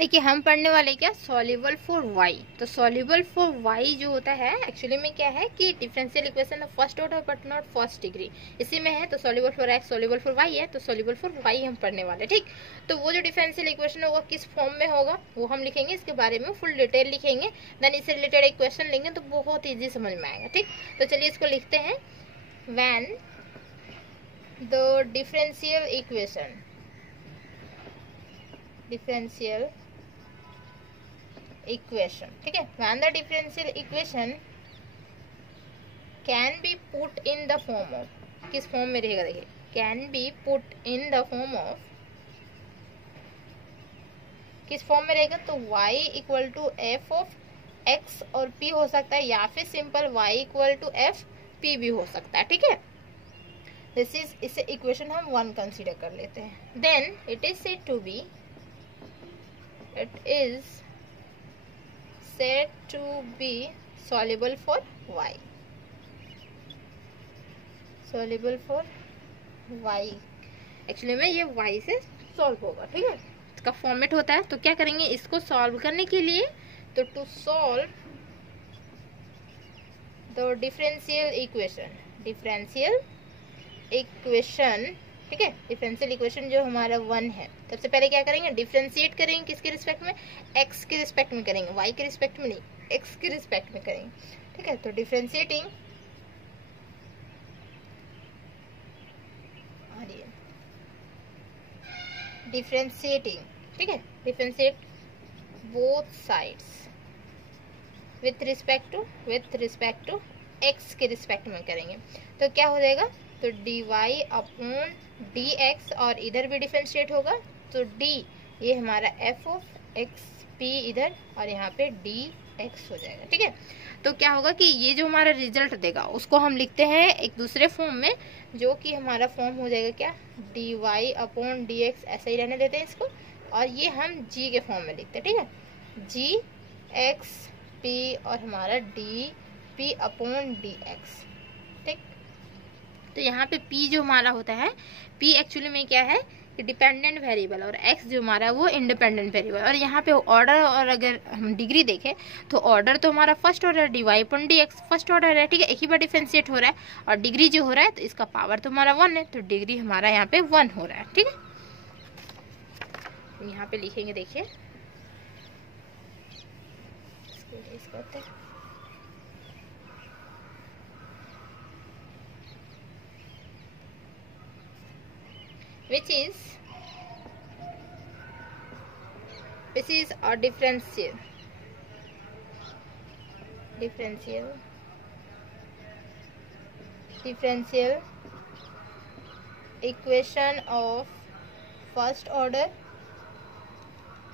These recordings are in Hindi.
देखिए हम पढ़ने वाले क्या, सॉल्युबल फॉर y। तो सॉल्युबल फॉर y जो होता है एक्चुअली में क्या है कि differential equation of first order but not first degree, इसी में है। तो soluble for x soluble for y है, तो सॉल्युबल फॉर y हम पढ़ने वाले, ठीक। तो वो जो डिफरेंशियल इक्वेशन होगा किस फॉर्म में होगा वो हम लिखेंगे, इसके बारे में फुल डिटेल लिखेंगे, देन इससे रिलेटेड एक क्वेश्चन लेंगे तो बहुत ईजी समझ में आएगा, ठीक। तो चलिए इसको लिखते हैं। व्हेन द डिफरेंशियल इक्वेशन ठीक है, when the differential equation can be put in the form of, किस फॉर्म में रहेगा देखिए, can be put in the form of, किस फॉर्म में रहेगा, तो y equal to F of x और p हो सकता है, या फिर simple y equal to F p भी हो सकता है, ठीक है। दिस इज, इसे इक्वेशन हम 1 कंसीडर कर लेते हैं। Then it is said to be, it is said to be soluble for y, soluble for y। Actually में ये y से सॉल्व होगा, ठीक है। इसका फॉर्मेट होता है, तो क्या करेंगे इसको सॉल्व करने के लिए, तो to solve the differential equation, ठीक है, डिफरेंशियल इक्वेशन जो हमारा 1 है, सबसे पहले क्या करेंगे, डिफरेंशिएट करेंगे, किसके रिस्पेक्ट में, x के रिस्पेक्ट में करेंगे, y के रिस्पेक्ट में नहीं, x के रिस्पेक्ट में करेंगे, ठीक है। तो डिफरेंशिएटिंग, ठीक है, differentiate both sides with respect to x के रिस्पेक्ट में करेंगे, तो क्या हो जाएगा, तो dy अपॉन dx, और इधर भी डिफरेंशिएट होगा, तो d ये हमारा f ऑफ x p इधर, और यहाँ पे dx हो जाएगा, ठीक है। तो क्या होगा कि ये जो हमारा रिजल्ट देगा उसको हम लिखते हैं एक दूसरे फॉर्म में, जो कि हमारा फॉर्म हो जाएगा क्या, dy अपॉन dx, ऐसा ही रहने देते हैं इसको, और ये हम g के फॉर्म में लिखते हैं, ठीक है, gx p और हमारा dp अपॉन dx, ठीक। तो यहाँ पे p जो हमारा होता है, p एक्चुअली में क्या है कि डिपेंडेंट वेरिएबल, और x जो हमारा है वो इंडिपेंडेंट वेरिएबल। और यहाँ पे ऑर्डर, और अगर हम डिग्री देखें तो ऑर्डर तो हमारा first order dy upon dx first order है, ठीक है, एक ही बार डिफरेंशिएट हो रहा है, और डिग्री जो हो रहा है तो इसका पावर तो हमारा 1 है, तो डिग्री हमारा यहाँ पे 1 हो रहा है, ठीक है। यहाँ पे लिखेंगे, देखिए which is a differential equation of first order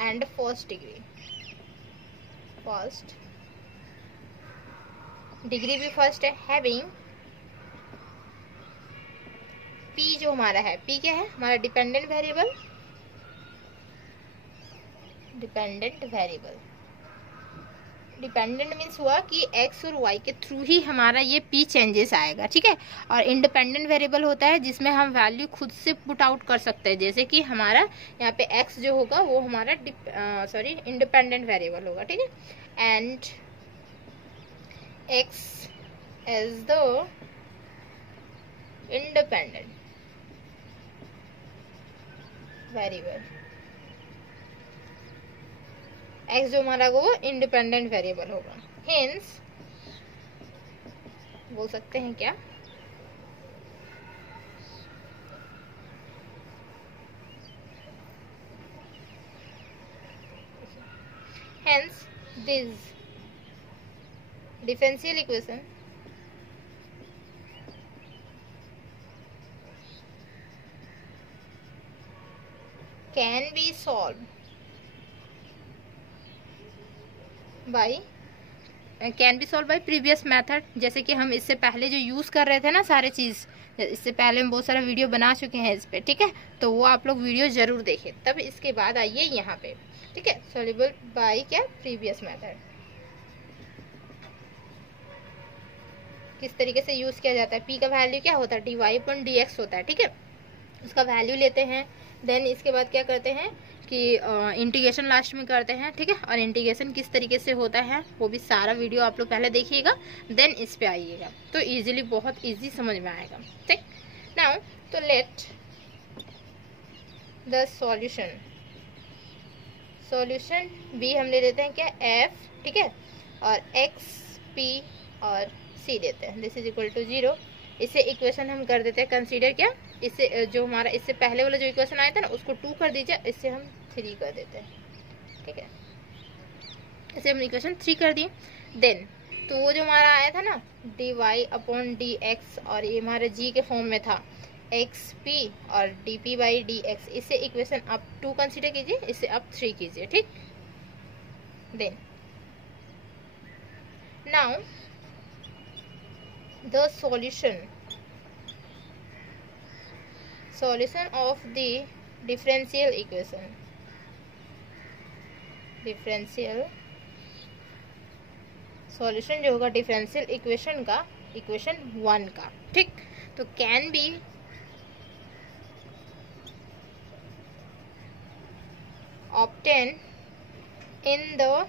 and first degree, first degree भी फर्स्ट है, हैविंग p जो हमारा है, p क्या है हमारा डिपेंडेंट वेरिएबल, डिपेंडेंट मीन्स हुआ कि x और y के थ्रू ही हमारा ये p चेंजेस आएगा, ठीक है। और इंडिपेंडेंट वेरिएबल होता है जिसमें हम वैल्यू खुद से पुट आउट कर सकते हैं, जैसे कि हमारा यहाँ पे x जो होगा वो हमारा इंडिपेंडेंट वेरिएबल होगा, ठीक है। And x is the independent variable, x जो हमारा वो इंडिपेंडेंट वेरिएबल होगा, हेंस बोल सकते हैं क्या, hence this differential equation can be solved by previous method। जैसे कि हम इससे पहले जो यूज कर रहे थे ना सारे चीज, इससे पहले हम बहुत सारा वीडियो बना चुके हैं इस पे, ठीक है, तो वो आप लोग वीडियो जरूर देखें, तब इसके बाद आइए यहाँ पे, ठीक है। सॉल्युबल बाय क्या, प्रीवियस मेथड, किस तरीके से यूज किया जाता है, p का वैल्यू क्या होता है, dy अपॉन dx होता है, ठीक है, उसका वैल्यू लेते हैं। देन इसके बाद क्या करते हैं कि इंटीग्रेशन लास्ट में करते हैं, ठीक है। और इंटीग्रेशन किस तरीके से होता है वो भी सारा वीडियो आप लोग पहले देखिएगा, देन इस पे आइएगा, तो इजीली, बहुत इजी समझ में आएगा, ठीक। नाउ तो let the solution, solution be हम ले लेते हैं क्या, एफ, ठीक है, और एक्स, पी और सी देते हैं, दिस इज इक्वल टू 0। इसे इक्वेशन हम कर देते हैं कंसीडर क्या, इससे जो हमारा इससे पहले वाला जो इक्वेशन आया था ना उसको 2 कर दीजिए, इससे हम 3 कर देते हैं, ठीक है। इसे हम इक्वेशन 3 कर दिए। देन तो वो जो हमारा आया था ना dy अपॉन डी एक्स, और ये हमारे g के फॉर्म में था एक्स पी और d p by d x, इसे इक्वेशन आप 2 कंसीडर कीजिए, इसे आप 3 कीजिए, ठीक। Then now the solution of the differential equation, differential solution जो होगा differential equation का, equation 1 का, ठीक। तो can be obtained in the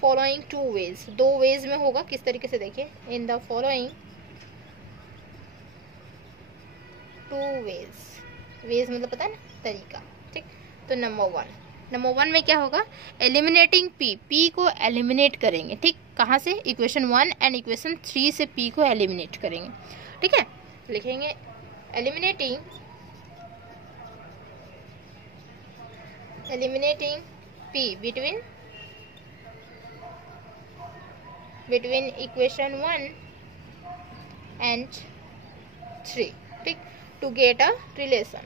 following 2 ways, 2 ways में होगा, किस तरीके से देखिए, in the following 2 ways, veg मतलब पता है ना, तरीका, ठीक। तो नंबर वन में क्या होगा, एलिमिनेटिंग पी को एलिमिनेट करेंगे, ठीक। कहाँ से, इक्वेशन 1 एंड इक्वेशन 3 से पी को एलिमिनेट करेंगे, ठीक है। लिखेंगे eliminating P between equation 1 and 3, ठीक, टू गेट अ रिलेशन,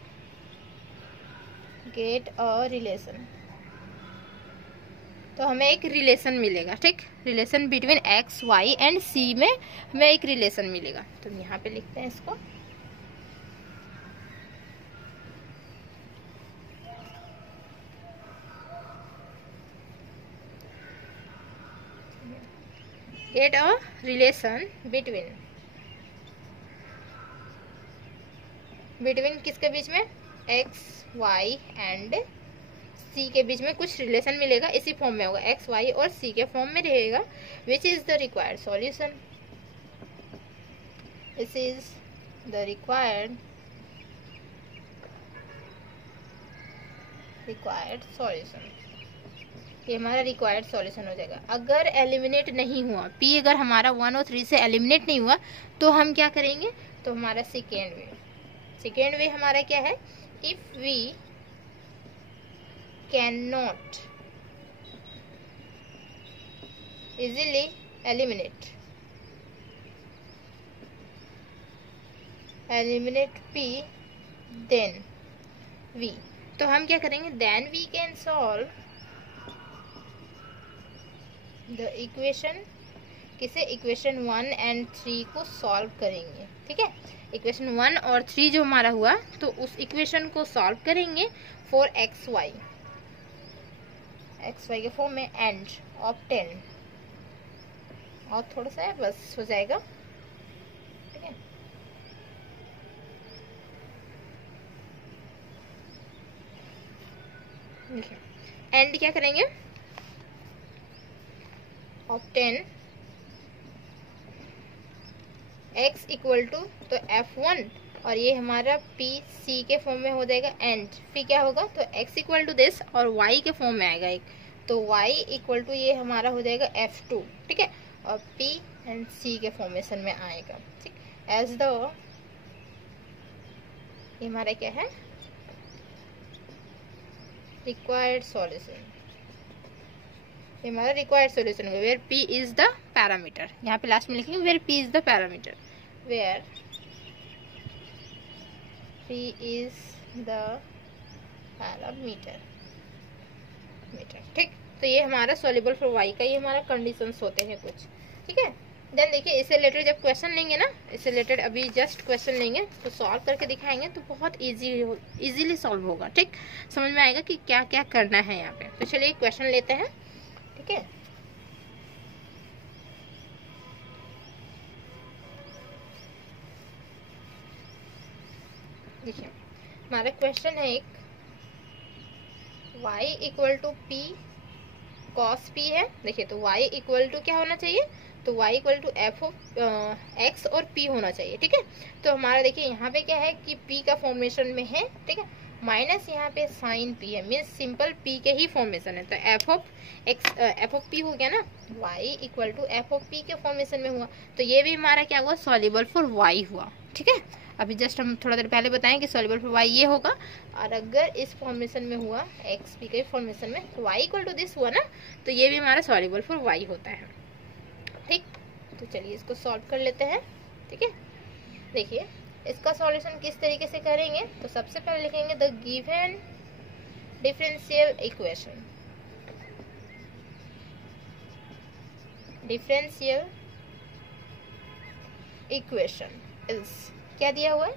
तो हमें एक रिलेशन मिलेगा, ठीक। Relation between X, Y and C में हमें एक रिलेशन मिलेगा, तो यहाँ पे लिखते हैं इसको, गेट अ रिलेशन बिटवीन किसके बीच में, एक्स, वाई एंड सी के बीच में कुछ रिलेशन मिलेगा, इसी फॉर्म में होगा, एक्स, वाई और सी के फॉर्म में रहेगा, which is the required solution, this is the required solution, ये हमारा रिक्वायर्ड सॉल्यूशन हो जाएगा। अगर एलिमिनेट नहीं हुआ पी, अगर हमारा 1 और 3 से एलिमिनेट नहीं हुआ तो हम क्या करेंगे, तो हमारा सेकेंड वे हमारा क्या है, if we can not easily eliminate p, then we, तो हम क्या करेंगे, then we can solve the equation, किसे, इक्वेशन 1 एंड 3 को सॉल्व करेंगे, ठीक है। इक्वेशन 1 और 3 जो हमारा हुआ, तो उस इक्वेशन को सॉल्व करेंगे फॉर एक्स वाई के फॉर्म में, एंड ऑब्टेन, और थोड़ा सा है बस हो जाएगा, ठीक है। एंड क्या करेंगे, ऑब्टेन x इक्वल टू, तो f1 और ये हमारा p c के फॉर्म में हो जाएगा, एंड फिर क्या होगा, तो x इक्वल टू दिस और y के फॉर्म में आएगा एक, तो y इक्वल टू ये हमारा हो जाएगा f2, ठीक है, और p एंड c के फॉर्मेशन में आएगा, ठीक। एज द, ये हमारा क्या है, रिक्वायर्ड सॉल्यूशन, ये हमारा रिक्वायर्ड सॉल्यूशन होगा, where p is the parameter, यहाँ पे लास्ट में लिखेंगे where p is the parameter, where p is the parameter, ठीक। तो ये हमारा सॉल्युबल फॉर y का, ये हमारा कंडीशंस होते हैं कुछ, ठीक है। देन देखिए इससे रिलेटेड जब क्वेश्चन लेंगे ना, इससे रिलेटेड अभी जस्ट क्वेश्चन लेंगे तो सॉल्व करके दिखाएंगे, तो बहुत इजीली सॉल्व होगा, ठीक। समझ में आएगा कि क्या क्या करना है यहाँ पे। तो चलिए क्वेश्चन लेते हैं, ठीक है। देखिए हमारा क्वेश्चन है एक, y equal to p cos p है। देखिए तो y इक्वल टू क्या होना चाहिए, तो y equal to F of x और p होना चाहिए। ठीक है, तो हमारा देखिए यहाँ पे क्या है कि p का फॉर्मेशन में है, ठीक है, माइनस यहाँ पे साइन p है, मीन्स सिंपल p के ही फॉर्मेशन है, तो एफ ऑफ p हो गया ना, y equal to F of p के फॉर्मेशन में हुआ, तो ये भी हमारा क्या हुआ, सॉल्युबल फॉर y हुआ। ठीक है, अभी जस्ट हम थोड़ा देर पहले बताएं कि सॉल्युबल फॉर y ये होगा, और अगर इस फॉर्मेशन में हुआ एक्स पी के फॉर्मेशन में, तो y इक्वल टू दिस हुआ ना, तो ये भी हमारा सॉल्युबल फॉर y होता है। ठीक, तो चलिए इसको सॉल्व कर लेते हैं। ठीक है, देखिए इसका सॉल्यूशन किस तरीके से करेंगे, तो सबसे पहले लिखेंगे the given differential equation, differential equation is क्या दिया हुआ है,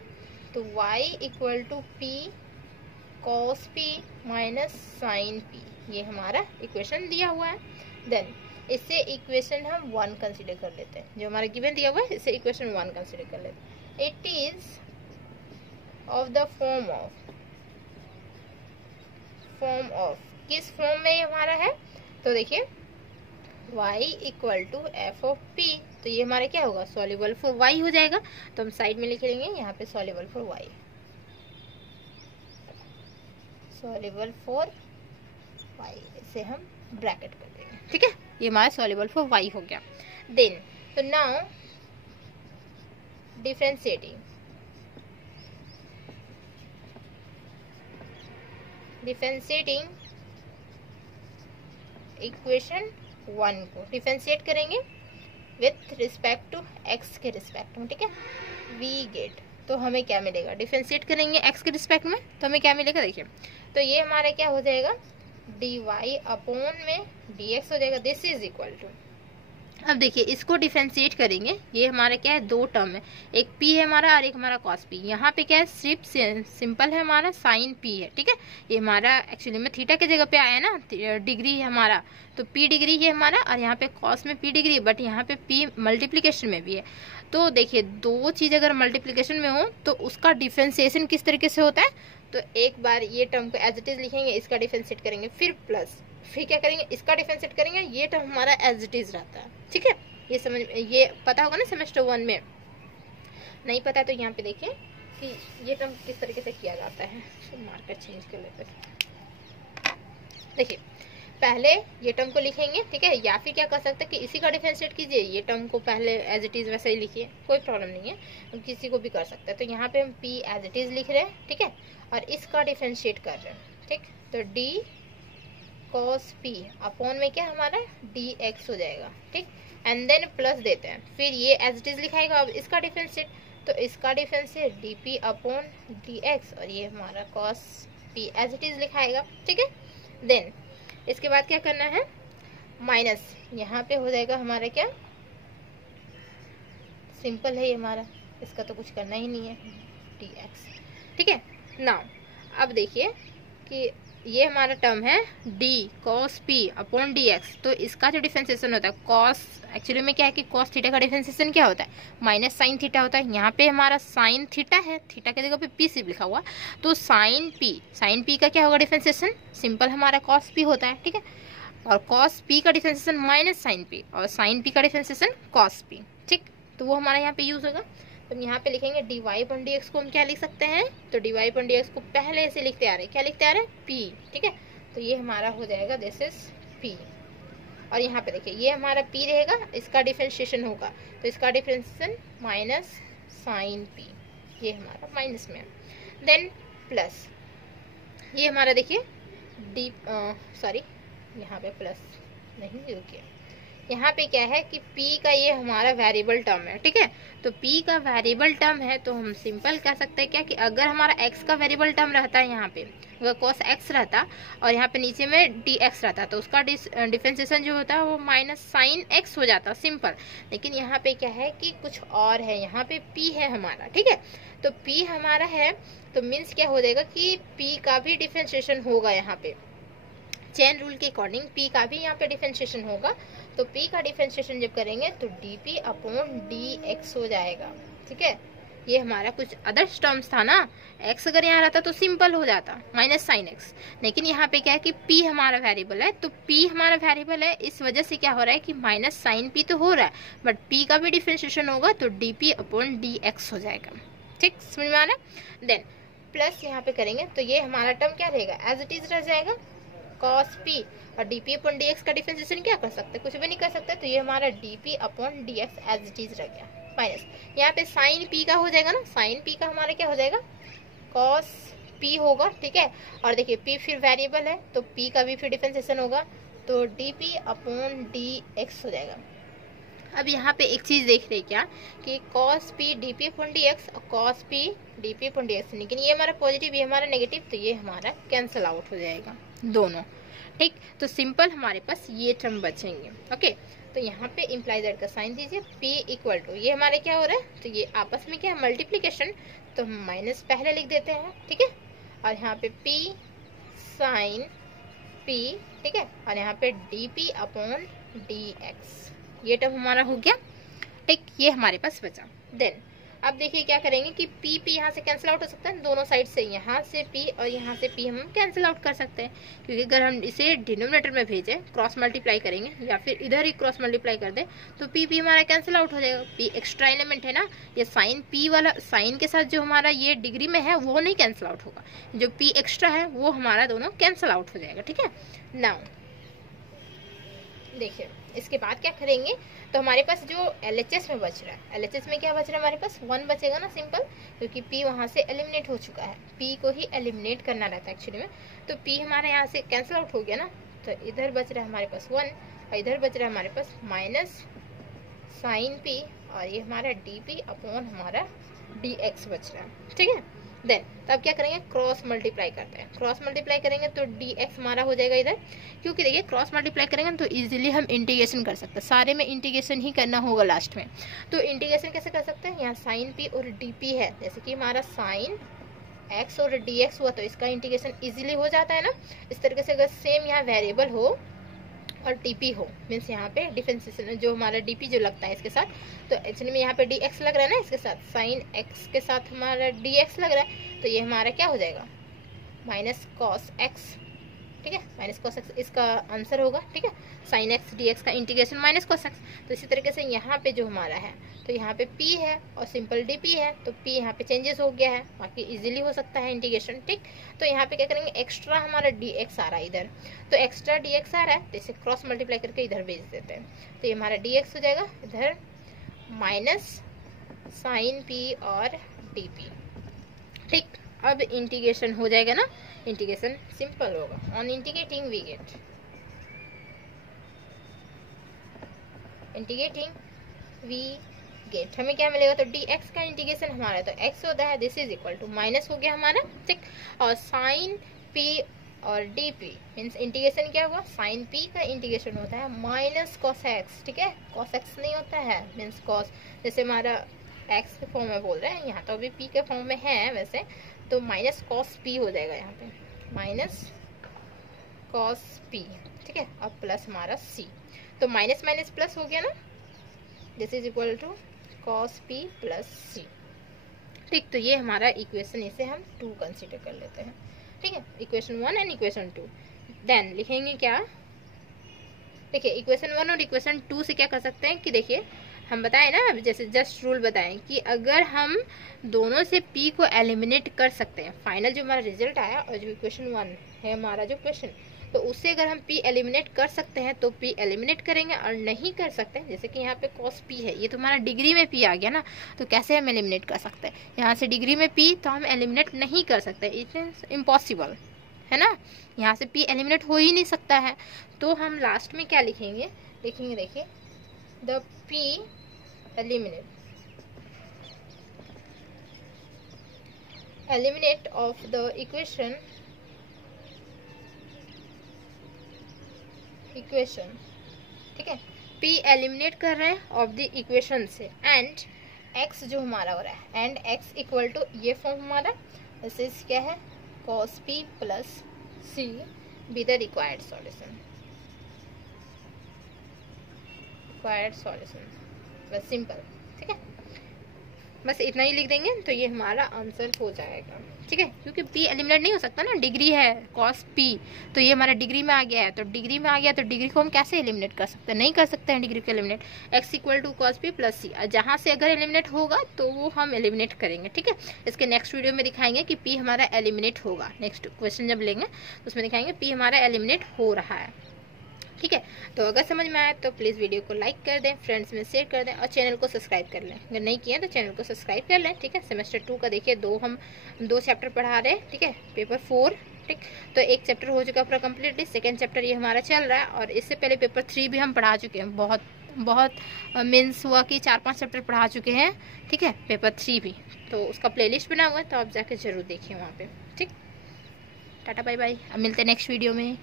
तो y equal to p cos p minus sine p, ये हमारा इक्वेशन दिया हुआ है। देन इससे इक्वेशन हम 1 कंसीडर कर लेते हैं, जो हमारा गिवन दिया हुआ है इससे इक्वेशन 1 कंसीडर कर लेते हैं। It is of the form of किस फॉर्म में ये हमारा है, तो देखिए y equal to F of p, तो ये हमारा क्या होगा, सॉल्युबल फॉर y हो जाएगा, तो हम साइड में लिख लेंगे यहाँ पे soluble for y, soluble for y, इसे हम ब्रैकेट कर देंगे। ठीक है, ये हमारा सॉल्युबल फॉर y हो गया। देन तो नाउ डिफरेंशिएटिंग इक्वेशन 1 को डिफरेंशिएट करेंगे विथ रिस्पेक्ट टू x के रिस्पेक्ट में। ठीक है, वी गेट, तो हमें क्या मिलेगा, डिफरेंशिएट करेंगे x के रिस्पेक्ट में, तो हमें क्या मिलेगा, देखिए तो ये हमारा क्या हो जाएगा, dy अपॉन में dx हो जाएगा, दिस इज इक्वल टू, अब देखिए इसको डिफरेंशिएट करेंगे, ये हमारा क्या है, दो टर्म है, एक p है हमारा और एक हमारा cos p, यहाँ पे क्या है सिर्फ सिंपल है हमारा साइन p है। ठीक है, ये हमारा एक्चुअली में थीटा की जगह पे आया है ना, डिग्री है हमारा, तो p डिग्री है हमारा, और यहाँ पे cos में p डिग्री, बट यहाँ पे p मल्टीप्लीकेशन में भी है। तो देखिए दो चीज़ अगर मल्टीप्लीकेशन में हो तो उसका डिफरेंशिएशन किस तरीके से होता है, तो एक बार ये टर्म को एज इट इज लिखेंगे, इसका डिफरेंशिएट करेंगे, फिर प्लस, फिर क्या करेंगे, इसका डिफरेंशिएट करेंगे, ये टर्म हमारा एज इट इज रहता है। ठीक है, ये समझ, ये पता होगा ना सेमेस्टर 1 में, नहीं पता है तो यहाँ पे देखिए कि ये टर्म किस तरीके से किया जाता है। मार्कर चेंज कर लेते हैं। देखिए पहले ये टर्म को लिखेंगे, ठीक है, या फिर क्या कर सकते हैं कि इसी का डिफरेंशिएट कीजिए, ये टर्म को पहले एज इट इज वैसे ही लिखिए, कोई प्रॉब्लम नहीं है, हम किसी को भी कर सकते हैं। तो यहाँ पे हम p एज इट इज लिख रहे हैं, ठीक है, और इसका डिफरेंशिएट कर रहे हैं। ठीक, तो d cos p अपॉन में क्या हमारा dx हो जाएगा। ठीक, एंड देन प्लस देते हैं, फिर ये एज इट इज लिखाएगा, अब इसका डिफरेंशिएट, तो इसका डिफरेंशिएट dp अपॉन dx, और ये हमारा cos p as it is लिखाएगा। ठीक है, देन इसके बाद क्या करना है, माइनस यहाँ पे हो जाएगा हमारा क्या, सिंपल है ये हमारा, इसका तो कुछ करना ही नहीं है, dx। ठीक है, नाउ अब देखिए कि ये हमारा टर्म है d cos p upon dx, तो इसका जो डिफरेंशिएशन होता है cos, एक्चुअली में क्या है कि cos थीटा का डिफरेंशिएशन क्या होता है, माइनस साइन थीटा होता है। यहाँ पे हमारा साइन थीटा है, थीटा के जगह पे p सिर्फ लिखा हुआ, तो साइन p का क्या होगा डिफरेंशिएशन, सिंपल हमारा cos p होता है। ठीक है, और cos p का डिफरेंशिएशन माइनस साइन p, और साइन p का डिफरेंशिएशन cos p। ठीक, तो वो हमारा यहाँ पे यूज होगा। तो यहाँ पे लिखेंगे dy अपॉन dx को हम क्या लिख सकते हैं, तो dy अपॉन dx को पहले से लिखते आ रहे हैं, क्या लिखते आ रहे हैं, p। ठीक है, तो ये हमारा हो जाएगा दिस इज p, और यहाँ पे देखिए ये हमारा p रहेगा, इसका डिफरेंशिएशन होगा, तो इसका डिफरेंशिएशन माइनस साइन p, ये हमारा माइनस में, देन प्लस ये हमारा देखिए डी, सॉरी यहाँ पे प्लस नहीं, रुकिए, यहाँ पे क्या है कि p का ये हमारा वेरिएबल टर्म है। ठीक है, तो p का वेरिएबल टर्म है, तो हम सिंपल कह सकते हैं क्या कि अगर हमारा x का वेरिएबल टर्म रहता है, यहाँ पे अगर cos x रहता और यहाँ पे नीचे में dx रहता, तो उसका डिफरेंशिएशन जो होता है वो माइनस साइन x हो जाता, सिंपल। लेकिन यहाँ पे क्या है कि कुछ और है, यहाँ पे p है हमारा। ठीक है, तो p हमारा है, तो मीन्स क्या हो जाएगा कि p का भी डिफरेंशिएशन होगा, यहाँ पे चेन रूल के अकॉर्डिंग p का भी यहाँ पे डिफरेंशिएशन होगा, तो p का डिफरेंशिएशन जब करेंगे तो dp अपॉन dx हो जाएगा। ठीक है, ये हमारा कुछ अदर्स टर्म्स था ना, x अगर यहाँ रहता तो सिंपल हो जाता माइनस साइन x, लेकिन यहाँ पे क्या है कि p हमारा वेरिएबल है, तो p हमारा वेरिएबल है, इस वजह से क्या हो रहा है कि माइनस साइन p तो हो रहा है, बट p का भी डिफरेंशिएशन होगा तो dp अपॉन dx हो जाएगा। ठीक, समझ में आ रहा है। देन प्लस यहाँ पे करेंगे तो ये हमारा टर्म क्या रहेगा, एज इट इज रह जाएगा cos p, और dp अपॉन dx का डिफरेंशिएशन क्या कर सकते हैं, कुछ भी नहीं कर सकते, तो ये हमारा dp upon dx as it is रह गया, माइनस यहाँ पे साइन p का हो जाएगा ना, साइन p का हमारा क्या हो जाएगा cos p होगा। ठीक है, और देखिए p फिर वेरिएबल है तो p का भी फिर डिफरेंशिएशन होगा, तो dp अपॉन dx हो जाएगा। अब यहाँ पे एक चीज देख रहे क्या कि cos p dp upon dx और cos p dp upon dx, लेकिन ये हमारा पॉजिटिव, ये हमारा नेगेटिव, तो ये हमारा कैंसल आउट हो जाएगा दोनों। ठीक, तो सिंपल हमारे पास ये टर्म बचेंगे। ओके, तो यहाँ पे इम्प्लाई दैट का साइन दीजिए, p इक्वल टू ये हमारे क्या हो रहा है, तो ये आपस में क्या है मल्टीप्लीकेशन, तो हम माइनस पहले लिख देते हैं। ठीक है, और यहाँ पे p साइन p, ठीक है, और यहाँ पे dp अपॉन dx, ये टर्म हमारा हो गया। ठीक, ये हमारे पास बचा। देन अब देखिए क्या करेंगे कि p यहाँ से कैंसिल आउट हो सकता है दोनों साइड से, यहाँ से p और यहाँ से p हम कैंसिल आउट कर सकते हैं, क्योंकि अगर हम इसे डिनोमिनेटर में भेजें क्रॉस मल्टीप्लाई करेंगे या फिर इधर ही क्रॉस मल्टीप्लाई कर दें तो p हमारा कैंसिल आउट हो जाएगा। p एक्स्ट्रा एलिमेंट है ना, ये साइन p वाला साइन के साथ जो हमारा ये डिग्री में है वो नहीं कैंसिल आउट होगा, जो p एक्स्ट्रा है वो हमारा दोनों कैंसिल आउट हो जाएगा। ठीक है, नाउ देखिए इसके बाद क्या करेंगे, तो हमारे पास जो LHS में बच रहा है, LHS में क्या बच रहा है हमारे पास 1 बचेगा ना, सिंपल, क्योंकि P वहाँ से एलिमिनेट हो चुका है, P को ही एलिमिनेट करना रहता है एक्चुअली में, तो P हमारे यहाँ से कैंसिल आउट हो गया ना, तो इधर बच रहा है हमारे पास 1 और इधर बच रहा है हमारे पास माइनस साइन P, और ये हमारा dp अपॉन हमारा dx बच रहा है। ठीक है, देन तब क्या करेंगे क्रॉस मल्टीप्लाई करते हैं, क्रॉस मल्टीप्लाई करेंगे तो dx हमारा हो जाएगा इधर, क्योंकि देखिए क्रॉस मल्टीप्लाई करेंगे तो इजीली हम इंटीग्रेशन कर सकते हैं, सारे में इंटीग्रेशन ही करना होगा लास्ट में, तो इंटीग्रेशन कैसे कर सकते हैं, यहाँ साइन p और dp है, जैसे कि हमारा साइन x और dx हुआ तो इसका इंटीग्रेशन इजीली हो जाता है ना, इस तरीके से अगर सेम यहाँ वेरिएबल हो और dp हो, मीन्स यहाँ पे डिफरेंशिएशन जो हमारा dp जो लगता है इसके साथ, तो एक्चुअली में यहाँ पे dx लग रहा है ना, इसके साथ साइन x के साथ हमारा dx लग रहा है, तो ये हमारा क्या हो जाएगा माइनस कॉस x। ठीक है, माइनस कॉस x इसका आंसर होगा। ठीक है, साइन x dx का इंटीग्रेशन माइनस कॉस x, तो इसी तरीके से यहाँ पे जो हमारा है, तो यहाँ पे p है और सिंपल dp है, तो p यहाँ पे चेंजेस हो गया है, बाकी इजीली हो सकता है इंटीग्रेशन। ठीक, तो यहाँ पे क्या करेंगे एक्स्ट्रा हमारा dx आ रहा है इधर, तो एक्स्ट्रा dx आ रहा है तो इसे क्रॉस मल्टीप्लाई करके इधर भेज देते हैं, तो ये हमारा dx हो जाएगा इधर माइनस साइन p और dp। ठीक, अब इंटीग्रेशन हो जाएगा ना, इंटीग्रेशन सिंपल होगा, on integrating we get, integrating we get हमें क्या मिलेगा, तो dx का इंटीग्रेशन हमारा तो x होता है, this is equal to minus हो गया हमारा। ठीक, और साइन p और dp मीन्स इंटीग्रेशन क्या हुआ, साइन p का इंटीग्रेशन होता है माइनस कॉस x। ठीक है, कॉस x नहीं होता है, मीन्स कॉस जैसे हमारा x के फॉर्म में बोल रहे हैं, यहाँ तो अभी p के फॉर्म में है वैसे, तो माइनस कॉस p हो जाएगा यहाँ पे, माइनस कॉस p। ठीक है, अब प्लस हमारा c, तो माइनस माइनस प्लस हो गया ना, this is equal to cos p plus c। ठीक, तो ये हमारा इक्वेशन, इसे हम 2 कंसीडर कर लेते हैं। ठीक है, इक्वेशन 1 एंड इक्वेशन 2। देन लिखेंगे क्या, देखिए इक्वेशन 1 और इक्वेशन 2 से क्या कर सकते हैं कि देखिए हम बताएं ना, अब जैसे जस्ट रूल बताएं कि अगर हम दोनों से p को एलिमिनेट कर सकते हैं, फाइनल जो हमारा रिजल्ट आया और जो इक्वेशन 1 है हमारा जो क्वेश्चन, तो उससे अगर हम p एलिमिनेट कर सकते हैं तो p एलिमिनेट करेंगे, और नहीं कर सकते हैं जैसे कि यहाँ पे cos p है, ये तो हमारा डिग्री में p आ गया ना, तो कैसे हम एलिमिनेट कर सकते हैं, यहाँ से डिग्री में p तो हम एलिमिनेट नहीं कर सकते, इट इज इम्पॉसिबल है ना, यहाँ से p एलिमिनेट हो ही नहीं सकता है, तो हम लास्ट में क्या लिखेंगे, लिखेंगे देखिए the p eliminate of the equation ठीक है, p एलिमिनेट कर रहे हैं ऑफ द इक्वेशन से, एंड x जो हमारा हो रहा है, एंड x इक्वल टू ये फॉर्म हमारा, दिस इज क्या है cos p plus c be the required solution, बस सिंपल। ठीक है, बस इतना ही लिख देंगे तो ये हमारा आंसर हो जाएगा, ठीक है। क्योंकि p एलिमिनेट नहीं हो सकता ना, डिग्री है cos p, तो ये हमारा डिग्री में आ गया है, तो डिग्री में आ गया तो डिग्री को हम कैसे एलिमिनेट कर सकते हैं, नहीं कर सकते हैं डिग्री को eliminate. x equal to cos p plus c, जहाँ से अगर एलिमिनेट होगा तो वो हम एलिमिनेट करेंगे, ठीक है। इसके नेक्स्ट वीडियो में दिखाएंगे कि p हमारा एलिमिनेट होगा, नेक्स्ट क्वेश्चन जब लेंगे तो उसमें दिखाएंगे p हमारा एलिमिनेट हो रहा है, ठीक है। तो अगर समझ में आए तो प्लीज़ वीडियो को लाइक कर दें, फ्रेंड्स में शेयर कर दें और चैनल को सब्सक्राइब कर लें, अगर नहीं किया तो चैनल को सब्सक्राइब कर लें, ठीक है। सेमेस्टर 2 का देखिए हम दो चैप्टर पढ़ा रहे हैं, ठीक है, पेपर 4, ठीक। तो एक चैप्टर हो चुका पूरा कम्प्लीटली, सेकेंड चैप्टर ये हमारा चल रहा है और इससे पहले पेपर 3 भी हम पढ़ा चुके हैं, बहुत मीन्स हुआ कि 4-5 चैप्टर पढ़ा चुके हैं, ठीक है, पेपर 3 भी। तो उसका प्लेलिस्ट बना हुआ है, तो आप जाकर जरूर देखिए वहाँ पे, ठीक। टाटा बाय बाय, अब मिलते हैं नेक्स्ट वीडियो में।